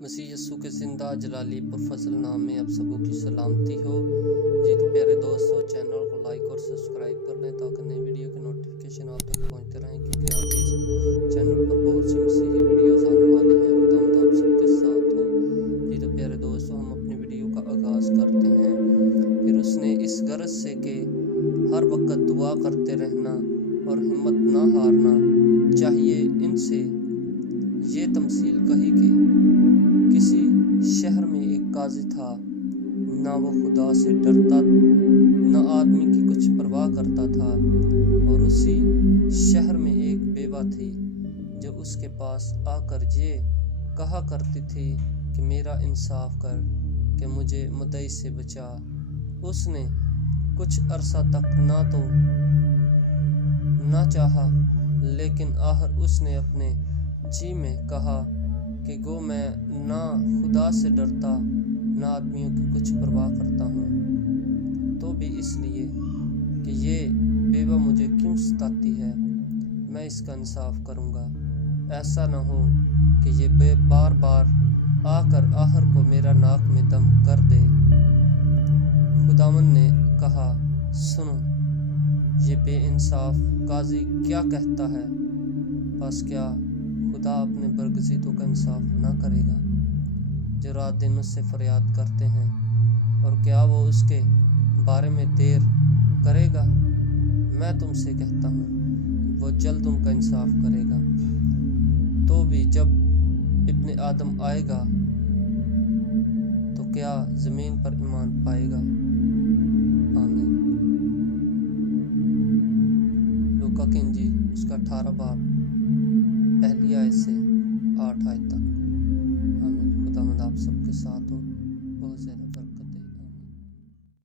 مسیح یسوع کے زندہ جلالی پرفضل نام میں آپ سبوں کی سلامتی ہو جی۔ تو پیارے دوستو، چینل کو لائک اور سبسکرائب کر لیں تاکہ نئی ویڈیو کے نوٹیفیکیشن آپ تک پہنچتے رہیں، کیونکہ آگے اس چینل پر بہت سی مسیحی ویڈیوز آنے والی ہیں۔ خداوند آپ سب کے ساتھ ہو جی۔ تو پیارے دوستو، ہم اپنی ویڈیو کا آغاز کرتے ہیں۔ پھر اس نے اس غرض سے کہ ہر وقت دعا کرتے رہنا اور ہمت نہ ہارنا چاہیے، ان سے یہ تمثیل کہی کہ کسی شہر میں ایک قاضی تھا، نہ وہ خدا سے ڈرتا نہ آدمی کی کچھ پرواہ کرتا تھا، اور اسی شہر میں ایک بیوہ تھی جو اس کے پاس آ کر یہ کہا کرتی تھی کہ میرا انصاف کر کہ مجھے مدعی سے بچا۔ اس نے کچھ عرصہ تک نہ چاہا، لیکن آخر اس نے اپنے جی میں کہا کہ گو میں نہ خدا سے ڈرتا نہ آدمیوں کی کچھ پرواہ کرتا ہوں، تو بھی اس لیے کہ یہ بیوہ مجھے کیوں ستاتی ہے، میں اس کا انصاف کروں گا۔ ایسا نہ ہو کہ یہ بار بار آ کر آخر کو میرا ناک میں دم کر دے۔ خداوند نے کہا، سنو، یہ بے انصاف قاضی کیا کہتا ہے، پس کیا خدا اپنے برگزیدوں کا انصاف نہ کرے گا جو رات دن اس سے فریاد کرتے ہیں، اور کیا وہ اس کے بارے میں دیر کرے گا؟ میں تم سے کہتا ہوں کہ وہ جلد ان کا انصاف کرے گا۔ تو بھی جب ابن آدم آئے گا تو کیا زمین پر ایمان پائے گا؟ آمین۔ لوکا کی انجیل اس کا 18 باب پہلی آیت سے 8 آیت تک۔